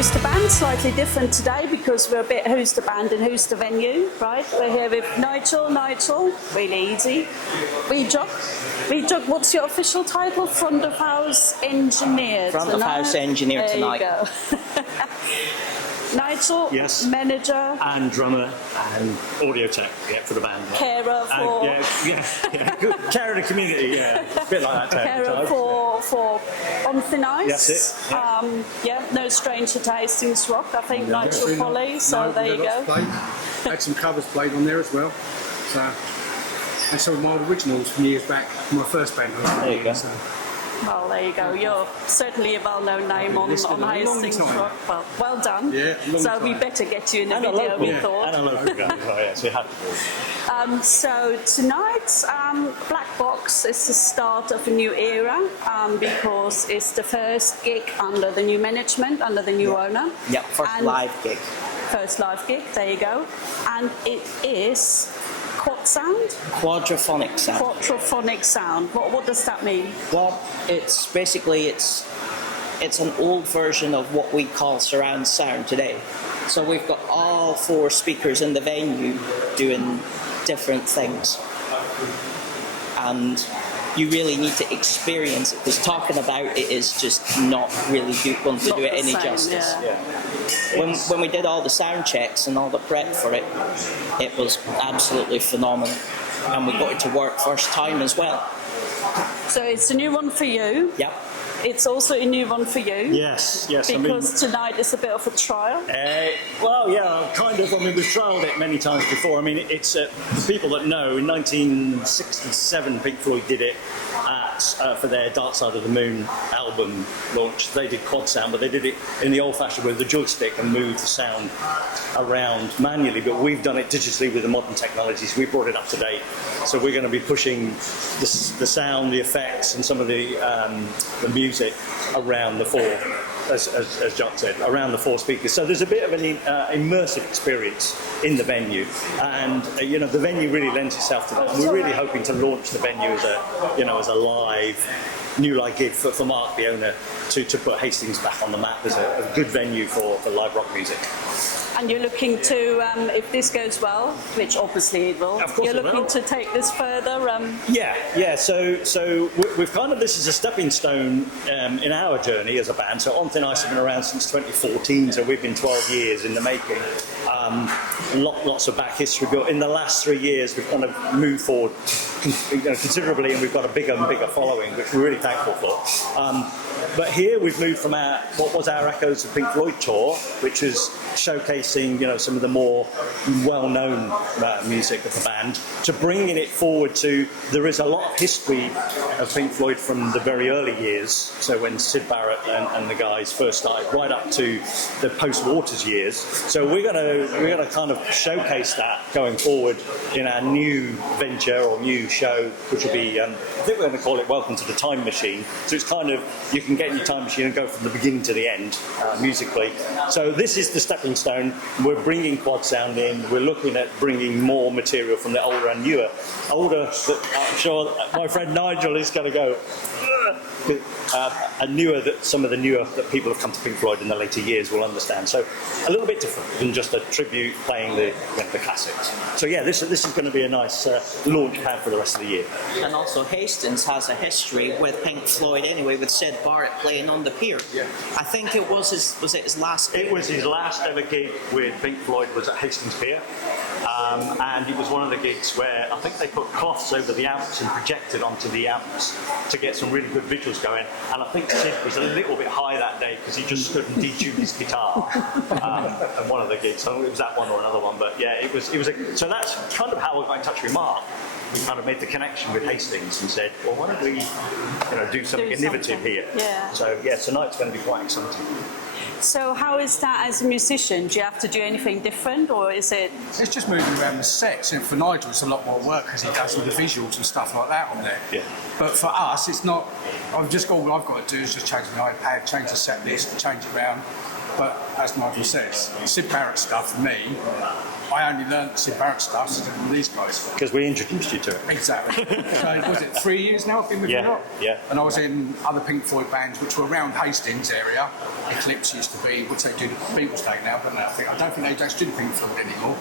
Who's the Band, slightly different today because we're a bit Who's the Band and Who's the Venue, right? We're here with Nigel, really easy. Wee Jock, what's your official title? Front of house engineer Front of house engineer tonight. There you go. Nigel, yes. Manager. And drummer and audio tech, for the band. Carer for... Good. Carer of the community, a bit like that. Carer for On Thin Ice. That's it. No stranger to Hastings Rock, I think, Nigel Polly, so there you go. Had some covers played on there as well. So, and some of my originals from years back, my first band. There you go. So. Well, there you go. You're certainly a well-known name on Hastings Rock. Well done. Yeah, so we better get you in the video, we thought. And a local guy, so we have to. So tonight, Black Box is the start of a new era because it's the first gig under the new management, under the new owner. Yep, first live gig. First live gig, there you go. And it is quad sound? Quadraphonic sound. Quadraphonic sound. What does that mean? Well, it's basically it's an old version of what we call surround sound today. So we've got all four speakers in the venue doing different things. And you really need to experience it, because talking about it is just not really going to do it any justice. When we did all the sound checks and all the prep for it, it was absolutely phenomenal. And we got it to work first time as well. So it's a new one for you. Yep. It's also a new one for you. Yes. Because tonight is a bit of a trial. Kind of. We've trialled it many times before. It's for people that know, in 1967, Pink Floyd did it for their Dark Side of the Moon album launch. They did quad sound, but they did it in the old-fashioned way with the joystick and moved the sound around manually. But we've done it digitally with the modern technologies. We brought it up to date. So we're going to be pushing the sound, the effects, and some of the music around the four, as Jock said, around the four speakers. So there's a bit of an immersive experience in the venue, and the venue really lends itself to that. And we're really hoping to launch the venue as a new live gig for Mark, the owner, to put Hastings back on the map as a good venue for live rock music. And you're looking to, if this goes well, which obviously it will, you're looking to take this further? So we've this is a stepping stone in our journey as a band. So On Thin Ice have been around since 2014, so we've been 12 years in the making. Lots of back history, but in the last 3 years we've kind of moved forward considerably, and we've got a bigger and bigger following, which we're really thankful for. But here we've moved from what was our Echoes of Pink Floyd tour, which was showcasing some of the more well-known music of the band, to bringing it forward to, there is a lot of history of Pink Floyd from the very early years, so when Syd Barrett and the guys first started, right up to the post-Waters years. So we're gonna kind of showcase that going forward in our new venture or new show, which will be, I think we're going to call it Welcome to the Time Machine. So it's kind of, you can get in your time machine and go from the beginning to the end musically. So this is the stepping stone. We're bringing quad sound in. We're looking at bringing more material from the older and newer. I'm sure my friend Nigel is going to go. Some of the newer that people have come to Pink Floyd in the later years will understand. So a little bit different than just a tribute playing the classics. So this is going to be a nice launch pad for the rest of the year. And also Hastings has a history with Pink Floyd anyway, with Syd Barrett playing on the pier. Yeah. I think it was his last gig? It was his last ever gig with Pink Floyd was at Hastings Pier. And it was one of the gigs where I think they put cloths over the amps and projected onto the amps to get some really good visuals going. And I think Syd was a little bit high that day because he just couldn't detune his guitar at one of the gigs. So it was that one or another one, but it was so that's kind of how I got in touch with Mark. We kind of made the connection with Hastings and said, well, why don't we do something innovative here? Yeah. So tonight's going to be quite exciting. So how is that as a musician? Do you have to do anything different, or is it... It's just moving around the sets, and for Nigel it's a lot more work because he does all the visuals and stuff like that on there. Yeah. But for us, it's not... all I've got to do is just change my iPad, change the set list, change it around. But as Nigel says, Syd Barrett stuff for me, I only learned Sid Barrett stuff from these guys. Because we introduced you to it. Exactly. So was it 3 years now I've been with Yeah, Wee Jock? yeah. And I was in other Pink Floyd bands which were around Hastings area. Eclipse used to be, which they do the Beatles take now, but I don't think they actually do the Pink Floyd anymore.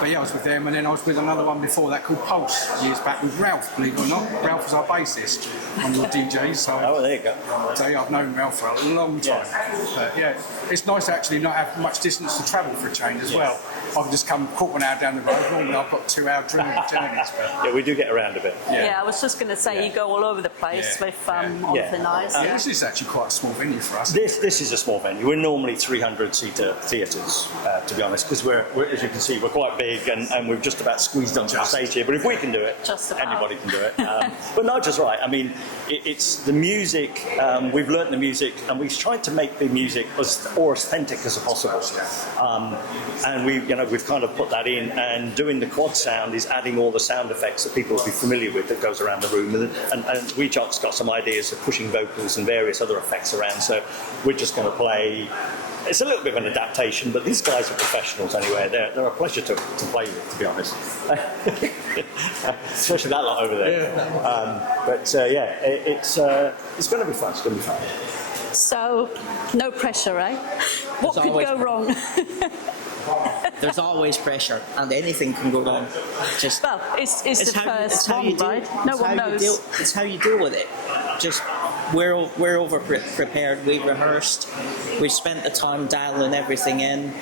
But yeah, I was with them, and then I was with another one before that called Pulse, years back with Ralph, believe it or not. Ralph was our bassist on the DJs. So, Oh, there you go. so yeah, I've known Ralph for a long time. But yeah, it's nice to actually not have much distance to travel for a change as well. I can just come quarter an hour down the road. Normally I've got 2 hour journeys. But Yeah, we do get around a bit. Yeah, I was just going to say you go all over the place with On Thin Ice. yeah, this is actually quite a small venue for us. This is a small venue. We're normally 300-seater theatres, to be honest, because we're, as you can see, we're quite big and we've just about squeezed onto the stage here. But if we can do it, Just about. anybody can do it. But Nigel's right. I mean, it's the music. We've learnt the music, and we've tried to make the music as authentic as possible. And we've kind of put that in. And doing the quad sound is adding all the sound effects that people will be familiar with that goes around the room. And Wee Jock's got some ideas of pushing vocals and various other effects around. So we're just going to play. It's a little bit of an adaptation, but these guys are professionals anyway. They're a pleasure to play with, to be honest. Especially that lot over there. It's going to be fun. It's going to be fun. So, no pressure, eh? What could always go wrong? There's always pressure, and anything can go wrong. Just Well, it's the first one, right? No one knows. It's how you deal with it. Just we're over prepared. We rehearsed. We've spent the time dialing everything in,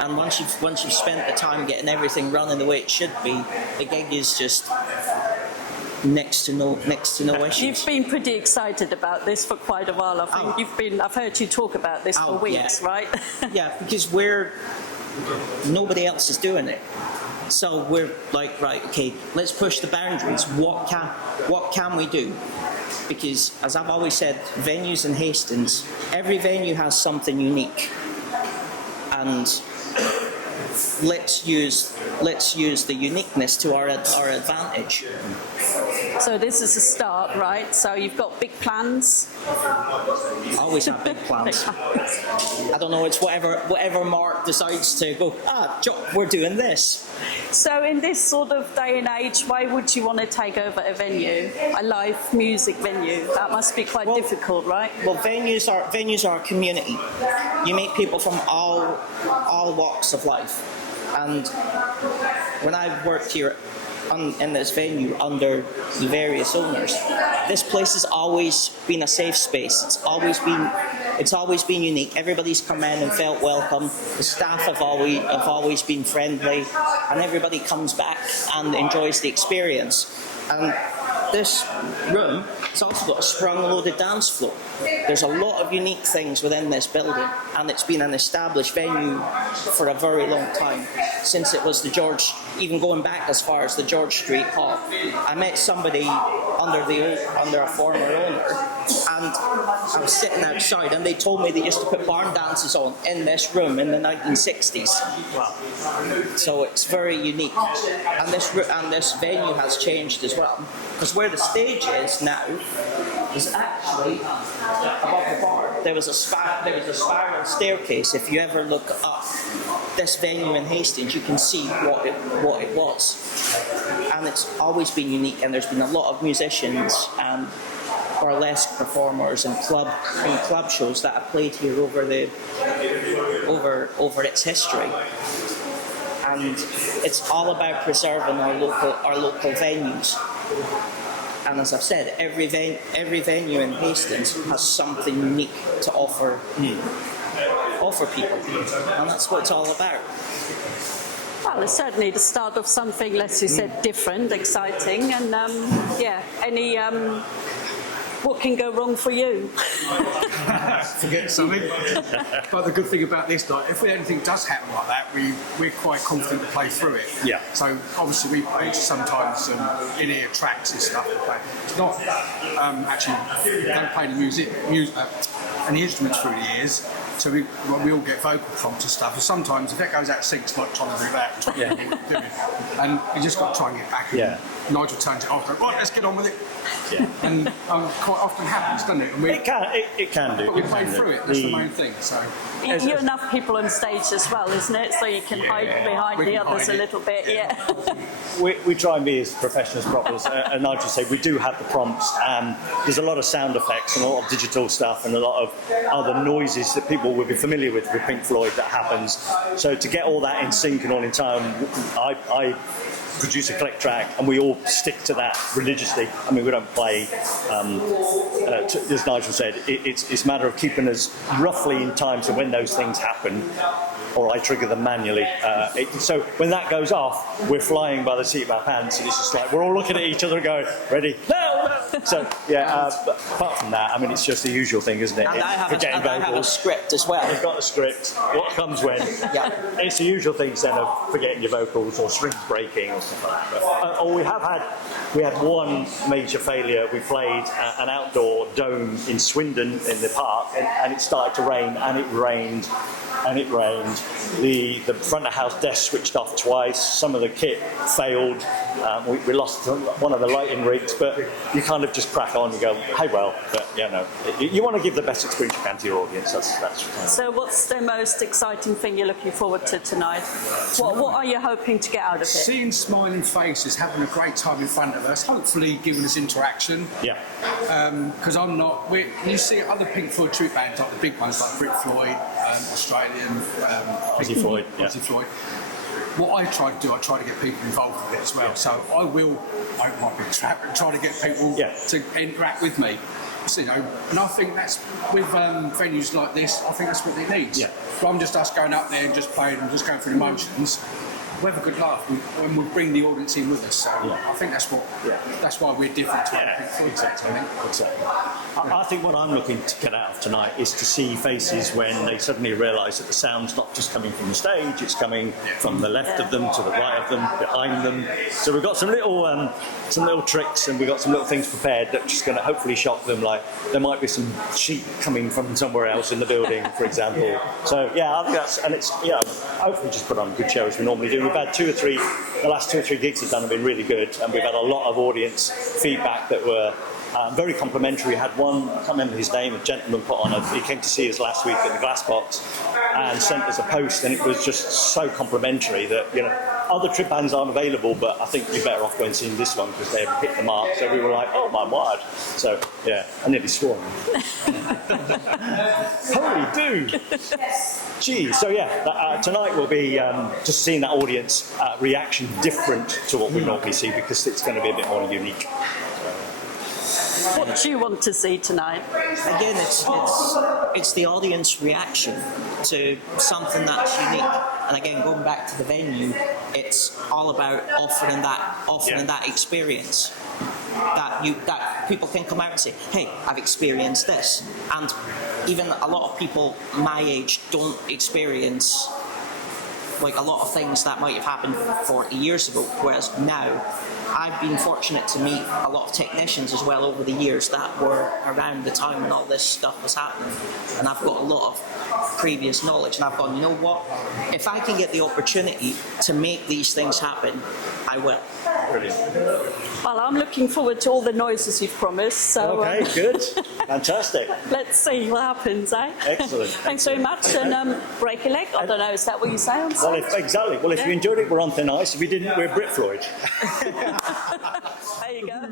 and once you've spent the time getting everything running the way it should be, the gig is just next to no issues. You've been pretty excited about this for quite a while. I think I've heard you talk about this for weeks, right? Yeah, because nobody else is doing it. So we're like, right, okay, let's push the boundaries. What can we do? Because as I've always said, venues in Hastings, every venue has something unique, and let's use the uniqueness to our advantage. So this is a start, right? So you've got big plans. Always have big plans. I don't know. It's whatever Mark decides to go. Jock, we're doing this. So in this sort of day and age, why would you want to take over a venue, a live music venue? That must be quite difficult, right? Well, venues are a community. You meet people from all walks of life, and when I've worked here in this venue under the various owners, this place has always been a safe space. It's always been unique. Everybody's come in and felt welcome. The staff have always been friendly, and everybody comes back and enjoys the experience. And this room, it's also got a sprung-loaded dance floor. There's a lot of unique things within this building, and it's been an established venue for a very long time, since it was even going back as far as the George Street Hall. I met somebody under a former owner, and I was sitting outside, and they told me they used to put barn dances on in this room in the 1960s. Wow. So it's very unique, and this venue has changed as well, because where the stage is now is actually above the bar. There was a spiral staircase. If you ever look up this venue in Hastings, you can see what it was, and it's always been unique. And there's been a lot of musicians and burlesque performers and club shows that have played here over its history. And it's all about preserving our local venues. And as I've said, every venue in Hastings has something unique to offer people, and that's what it's all about. Well, it's certainly the start of something, as you said, different, exciting, and what can go wrong for you? Forget something. But the good thing about this, like, if anything does happen like that, we're quite confident to play through it. Yeah. So obviously we play sometimes some in-ear tracks and stuff to play. It's not actually don't play the music and the instruments through the ears. So we all get vocal prompts and stuff. And sometimes if it goes out of sync, it's like trying to do that, trying to do it. And you just got to try and get back. Yeah. Nigel turns it off. Go, right, let's get on with it. Yeah. And quite often happens, doesn't it? And It can do. But we play through it. That's the main thing. So You're enough people on stage as well, isn't it? So you can hide behind the others a little bit. Yeah. We try and be as professional as possible. And I just say we do have the prompts. There's a lot of sound effects and a lot of digital stuff and a lot of other noises that people will be familiar with Pink Floyd that happens. So to get all that in sync and all in time, I produce a click track and we all stick to that religiously. I mean, we don't play, as Nigel said, it's a matter of keeping us roughly in time to when those things happen, or I trigger them manually. So when that goes off, we're flying by the seat of our pants, and it's just like we're all looking at each other and going, ready? No! So, yeah, but apart from that, I mean, it's just the usual thing, isn't it? And I have a script as well. You've got the script, what comes when. Yeah. It's the usual things then of forgetting your vocals or strings breaking or stuff like that. Or we had one major failure. We played an outdoor dome in Swindon in the park, and it started to rain, and it rained. And it rained. The front of house desk switched off twice. Some of the kit failed. We lost one of the lighting rigs, but you kind of just crack on and go, hey, well, but you want to give the best experience you can to your audience. That's So what's the most exciting thing you're looking forward to tonight? What are you hoping to get out of it? seeing smiling faces, having a great time in front of us, hopefully giving us interaction. Yeah. Because you see other Pink Floyd tribute bands, like the big ones like Brit Floyd, Australian, Ozzy Floyd. Yeah. Ozzy Floyd. What I try to do, I try to get people involved with it as well. So I will open my big trap and try to get people to interact with me. So, and I think that's with venues like this. I think that's what it needs. Yeah. Rather than just us going up there and just playing and just going through the motions. We have a good laugh and we'll bring the audience in with us. So I think that's why we're different to other Pink Floyd acts, I think. Exactly. I think what I'm looking to get out of tonight is to see faces when they suddenly realise that the sound's not just coming from the stage, it's coming from the left of them, to the right of them, behind them. So we've got some little tricks and we've got some little things prepared that are just going to hopefully shock them. Like there might be some sheep coming from somewhere else in the building, for example. So I think hopefully just put on a good show as we normally do. We've had the last two or three gigs we've done have been really good, and we've had a lot of audience feedback that were very complimentary. We had one, I can't remember his name, a gentleman he came to see us last week at the Glass Box and sent us a post, and it was just so complimentary that, other trip bands aren't available, but I think you're better off going and seeing this one because they've hit the mark. So we were like, oh my word. So, I nearly swore. Holy dude. Gee, so tonight will be just seeing that audience reaction different to what we normally see because it's going to be a bit more unique. What do you want to see tonight? Again, it's the audience reaction to something that's unique. And again, going back to the venue, it's all about offering that experience that people can come out and say, hey, I've experienced this. And even a lot of people my age don't experience like a lot of things that might have happened 40 years ago, whereas now I've been fortunate to meet a lot of technicians as well over the years that were around the time when all this stuff was happening, and I've got a lot of previous knowledge, and I've gone, you know what, if I can get the opportunity to make these things happen, I will. Brilliant. Well, I'm looking forward to all the noises you've promised. So, okay, good. Fantastic. Let's see what happens, eh? Excellent. Thanks very much, and break a leg. I don't know, is that what you say on Well, stage? exactly. Well, if you enjoyed it, we're on thin ice. If you didn't, we're Brit Floyd. There you go.